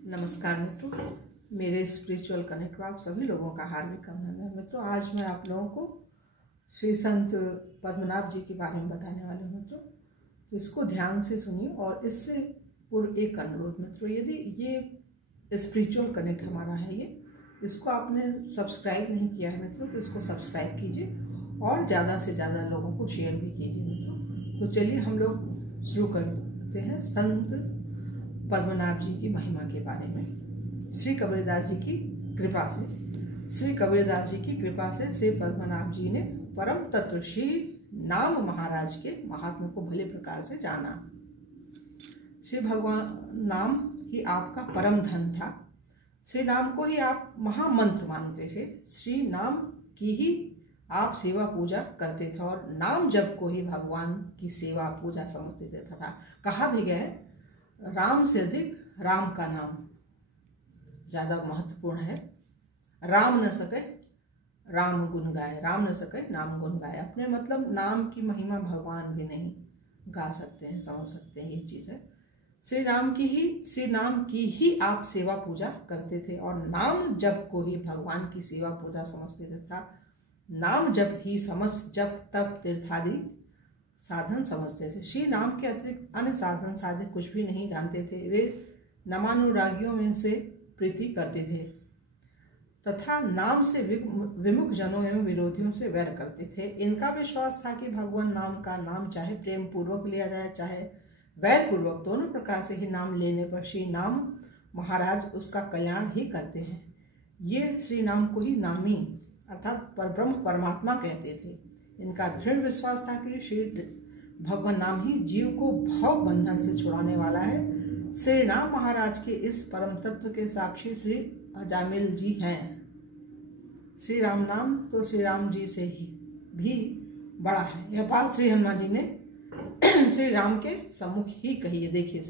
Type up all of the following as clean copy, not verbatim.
नमस्कार मित्रों, मेरे स्पिरिचुअल कनेक्ट में आप सभी लोगों का हार्दिक अभिनंदन। मित्रों, आज मैं आप लोगों को श्री संत पद्मनाभ जी के बारे में बताने वाली हूँ। मित्रों, तो इसको ध्यान से सुनिए और इससे पूर्व एक अनुरोध मित्रों, यदि ये स्पिरिचुअल कनेक्ट हमारा है, इसको आपने सब्सक्राइब नहीं किया है मित्रों, तो इसको सब्सक्राइब कीजिए और ज़्यादा से ज़्यादा लोगों को शेयर भी कीजिए मित्रों। तो चलिए हम लोग शुरू करते हैं संत पद्मनाभ जी की महिमा के बारे में। श्री कबीरदास जी की कृपा से श्री पद्मनाभ जी ने परम तत्व श्री नाम महाराज के महात्म्य को भले प्रकार से जाना। श्री भगवान नाम ही आपका परम धन था। श्री नाम को ही आप महामंत्र मानते थे। श्री नाम की ही आप सेवा पूजा करते थे और नाम जप को ही भगवान की सेवा पूजा समझते थे। तथा कहा भी गया है, राम से अधिक राम का नाम ज़्यादा महत्वपूर्ण है। राम न सके राम गुण गाए, राम न सके नाम गुण गाए। अपने मतलब नाम की महिमा भगवान भी नहीं गा सकते हैं, समझ सकते हैं, ये चीज़ है। श्री नाम की ही आप सेवा पूजा करते थे और नाम जप को ही भगवान की सेवा पूजा समझते थे। था नाम जप ही समस्त जप तप तीर्थादि साधन समझते थे। श्री नाम के अतिरिक्त अन्य साधन साधे कुछ भी नहीं जानते थे। वे नामानुरागियों में से प्रीति करते थे तथा नाम से विमुख जनों एवं विरोधियों से वैर करते थे। इनका विश्वास था कि भगवान नाम का नाम चाहे प्रेम पूर्वक लिया जाए चाहे वैर पूर्वक, दोनों प्रकार से ही नाम लेने पर श्री नाम महाराज उसका कल्याण ही करते हैं। ये श्री नाम को ही नामी अर्थात परब्रह्म परमात्मा कहते थे। इनका दृढ़ विश्वास था कि श्री भगवान नाम ही जीव को भव बंधन से छुड़ाने वाला है। श्री नाम महाराज के इस परम तत्व के साक्षी श्री अजामिल जी हैं। श्री राम नाम तो श्री राम जी से ही भी बड़ा है। यह बात श्री हनुमान जी ने श्री राम के सम्मुख ही कही है। देखिए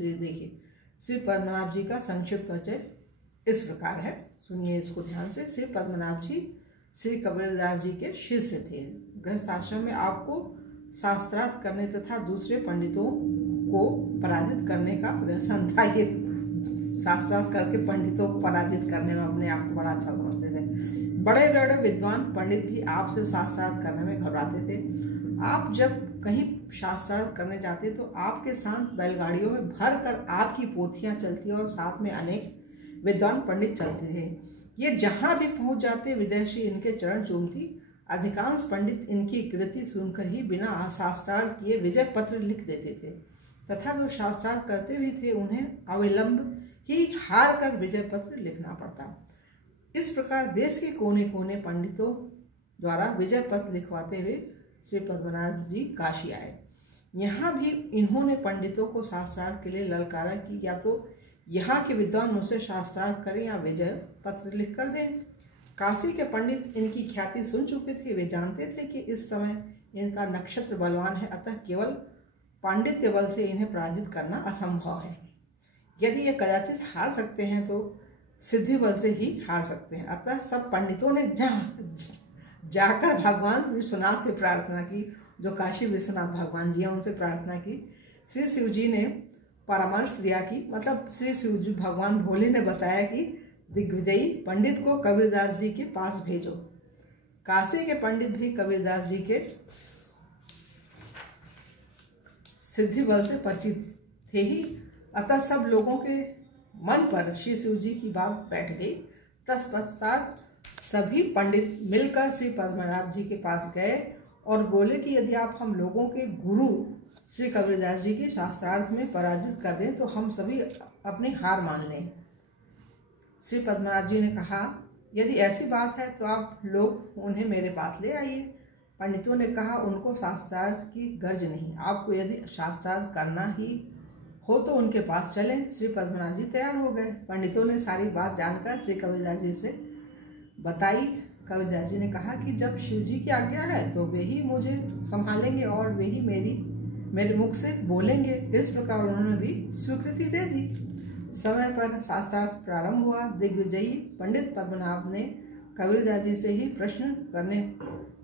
श्री पद्मनाभ जी का संक्षिप्त परिचय इस प्रकार है, सुनिए इसको ध्यान से। श्री पद्मनाभ जी श्री कबीरदास जी के शिष्य थे। गृहस्थ आश्रम में आपको शास्त्रार्थ करने तथा दूसरे पंडितों को पराजित करने का व्यसन था। ये शास्त्रार्थ करके पंडितों को पराजित करने में अपने आप को बड़ा अच्छा समझते थे। बड़े बड़े विद्वान पंडित भी आपसे शास्त्रार्थ करने में घबराते थे। आप जब कहीं शास्त्रार्थ करने जाते तो आपके साथ बैलगाड़ियों में भर कर आपकी पोथियां चलती और साथ में अनेक विद्वान पंडित चलते थे। ये जहां भी पहुंच जाते विदेशी इनके चरण चूमती। अधिकांश पंडित इनकी कृति सुनकर ही बिना शास्त्रार्थ किए विजय पत्र लिख देते थे तथा जो शास्त्रार्थ करते भी थे उन्हें अविलंब ही हार कर विजय पत्र लिखना पड़ता। इस प्रकार देश के कोने कोने पंडितों द्वारा विजय पत्र लिखवाते हुए श्री पद्मनाभ जी काशी आए। यहाँ भी इन्होंने पंडितों को शास्त्रार्थ के लिए ललकारा कि या तो यहाँ के विद्वान मुझसे शास्त्रार्थ करें या विजय पत्र लिख कर दें। काशी के पंडित इनकी ख्याति सुन चुके थे। वे जानते थे कि इस समय इनका नक्षत्र बलवान है, अतः केवल पांडित्य बल से इन्हें पराजित करना असंभव है। यदि ये कदाचित हार सकते हैं तो सिद्धि बल से ही हार सकते हैं। अतः सब पंडितों ने जाकर भगवान विश्वनाथ से प्रार्थना की, जो काशी विश्वनाथ भगवान जी हैं, उनसे प्रार्थना की। श्री शिव जी ने परामर्श दिया कि मतलब श्री शिव जी भगवान भोले ने बताया कि दिग्विजयी पंडित को कबीरदास जी के पास भेजो। काशी के पंडित भी कबीरदास जी के सिद्धि बल से परिचित थे ही, अतः सब लोगों के मन पर श्री शिव जी की बात बैठ गई। तत्पश्चात सभी पंडित मिलकर श्री पद्मनाभ जी के पास गए और बोले कि यदि आप हम लोगों के गुरु श्री कबीरदास जी के शास्त्रार्थ में पराजित कर दें तो हम सभी अपनी हार मान लें। श्री पद्मनाभ जी ने कहा, यदि ऐसी बात है तो आप लोग उन्हें मेरे पास ले आइए। पंडितों ने कहा, उनको शास्त्रार्थ की गर्ज नहीं, आपको यदि शास्त्रार्थ करना ही हो तो उनके पास चलें। श्री पद्मनाभ जी तैयार हो गए। पंडितों ने सारी बात जानकर श्री कबीरदास जी से बताई। कबीरदास जी ने कहा कि जब शिव जी की आज्ञा है तो वे ही मुझे संभालेंगे और वे ही मेरे मुख से बोलेंगे। इस प्रकार उन्होंने भी स्वीकृति दे दी। समय पर शास्त्रार्थ प्रारंभ हुआ। दिग्विजयी पंडित पद्मनाभ ने कबीरदास जी से ही प्रश्न करने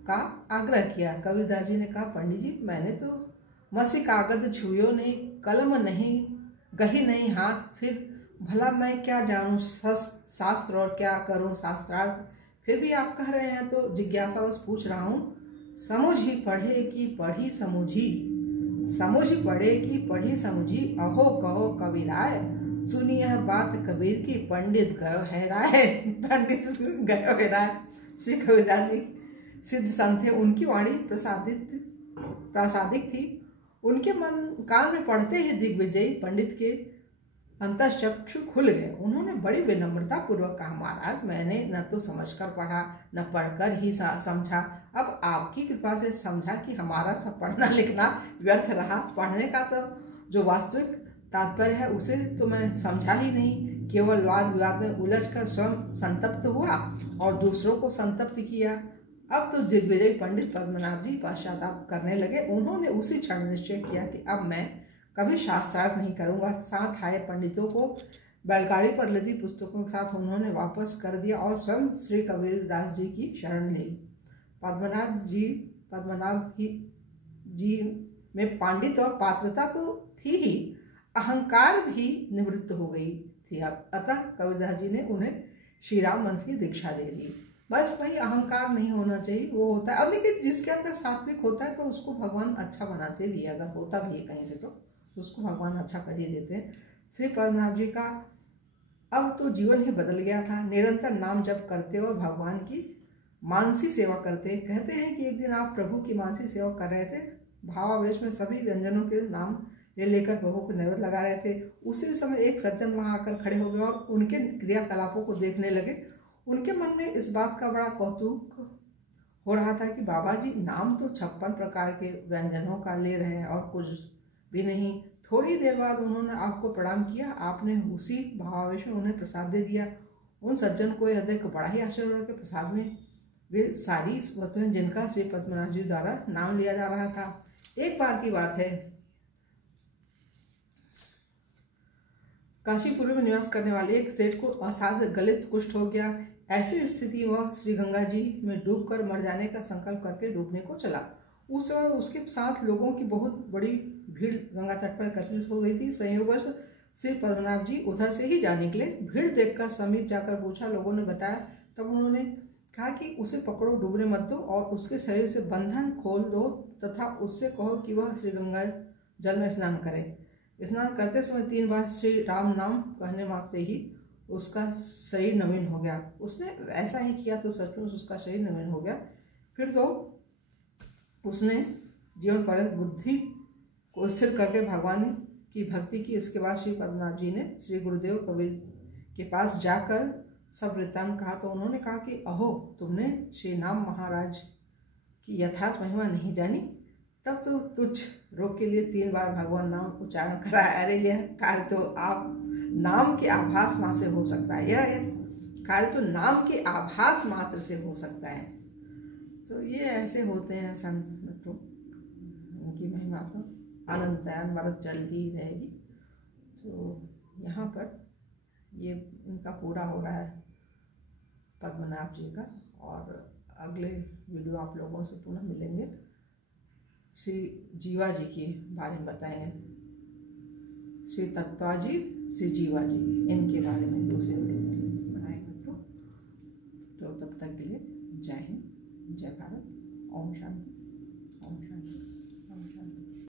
का आग्रह किया। कबीरदास जी ने कहा, पंडित जी, मैंने तो मसी कागज छुयो नहीं, कलम नहीं, गही नहीं हाथ, फिर भला मैं क्या जानूं शास्त्र और क्या करूं शास्त्रार्थ, फिर भी आप कह रहे हैं तो जिज्ञासावश पूछ रहा हूं। समझी पढ़े कि पढ़ी समझी, समझ पढ़े कि पढ़ी समझी, अहो कहो कबीराय, सुनी यह बात कबीर की, पंडित गयो है राय। पंडित गयो है राय। श्री कबीरदास जी सिद्ध संत थे, उनकी वाणी प्रासादिक थी। उनके मन कान में पढ़ते ही दिग्विजयी पंडित के अंतःचक्षु खुल गए। उन्होंने बड़ी विनम्रता पूर्वक कहा, महाराज मैंने न तो समझकर पढ़ा न पढ़कर ही समझा, अब आपकी कृपा से समझा कि हमारा सब पढ़ना लिखना व्यर्थ रहा। पढ़ने का तो जो वास्तविक तात्पर्य है उसे तो मैं समझा ही नहीं, केवल वाद विवाद में उलझ कर स्वयं संतप्त हुआ और दूसरों को संतप्त किया। अब तो दिग्विजय पंडित पद्मनाभ जी पश्चाताप करने लगे। उन्होंने उसी क्षण निश्चय किया कि अब मैं कभी शास्त्रार्थ नहीं करूंगा। साथ आए पंडितों को बैलगाड़ी पर लदी पुस्तकों के साथ उन्होंने वापस कर दिया और स्वयं श्री कबीरदास जी की शरण ली। पद्मनाभ जी में पांडित और पात्रता तो थी ही, अहंकार भी निवृत्त हो गई थी। अतः कबीरदास जी ने उन्हें श्री राम मंत्र की दीक्षा दे दी। बस वही अहंकार नहीं होना चाहिए, वो होता है। अब लेकिन जिसके अंदर सात्विक होता है तो उसको भगवान अच्छा बनाते भी है, अगर होता भी है कहीं से तो उसको भगवान अच्छा कर ही देते हैं। श्री पद्मनाभ जी का अब तो जीवन ही बदल गया था। निरंतर नाम जप करते और भगवान की मानसी सेवा करते। कहते हैं कि एक दिन आप प्रभु की मानसी सेवा कर रहे थे, भावावेश में सभी व्यंजनों के नाम लेकर प्रभु को नैवेद्य लगा रहे थे। उसी समय एक सज्जन वहां आकर खड़े हो गए और उनके क्रियाकलापों को देखने लगे। उनके मन में इस बात का बड़ा कौतूक हो रहा था कि बाबा जी नाम तो 56 प्रकार के व्यंजनों का ले रहे हैं और कुछ भी नहीं। थोड़ी देर बाद उन्होंने आपको प्रणाम किया, आपने उसी भावावेश में उन्हें प्रसाद दे दिया। उन सज्जन को यह देख बड़ा ही आश्चर्य हुआ कि प्रसाद में वे सारी वस्तुएं जिनका श्री पद्मनाभ जी द्वारा नाम लिया जा रहा था। एक बार की बात है, काशीपुर में निवास करने वाले एक सेठ को असाध्य गलित कुष्ठ हो गया। ऐसी स्थिति वह श्री गंगा जी में डूबकर मर जाने का संकल्प करके डूबने को चला। उस समय उसके साथ लोगों की बहुत बड़ी भीड़ गंगा तट पर एकत्रित हो गई थी। संयोगवश श्री पद्मनाभ जी उधर से ही जा निकले। भीड़ देखकर समीप जाकर पूछा, लोगों ने बताया। तब उन्होंने कहा कि उसे पकड़ो, डूबने मत दो और उसके शरीर से बंधन खोल दो तथा उससे कहो कि वह श्री गंगा जल में स्नान करे। स्नान करते समय 3 बार श्री राम नाम कहने मात्र ही उसका शरीर नवीन हो गया। उसने ऐसा ही किया तो सचमुच उसका शरीर नवीन हो गया। फिर तो उसने जीवन पर्यंत बुद्धि को स्थिर करके भगवान की भक्ति की। इसके बाद श्री पद्मनाभ जी ने श्री गुरुदेव कबीर के पास जाकर सब वृत्तांत कहा तो उन्होंने कहा कि अहो, तुमने श्री नाम महाराज की यथार्थ महिमा नहीं जानी। तब तो तुच्छ रोग के लिए 3 बार भगवान नाम उच्चारण कराया। अरे यह कार्य तो आप नाम के आभास मात्र से हो सकता है, यह कार्य तो नाम के आभास मात्र से हो सकता है। तो ये ऐसे होते हैं संत मित्रों, उनकी महिमा तो अनंत अनवरत चलती ही रहेगी। तो यहाँ पर ये इनका पूरा हो रहा है पद्मनाभ जी का, और अगले वीडियो आप लोगों से पुनः मिलेंगे। श्री जीवा जी के बारे में बताएंगे, श्री तत्वा जी, श्री जीवा जी, इनके बारे में दूसरे वीडियो बनाएंगे। तो तब तक के लिए जय हिंद, जय भारत, ओम शांति, ओम शांति, ओम शांति।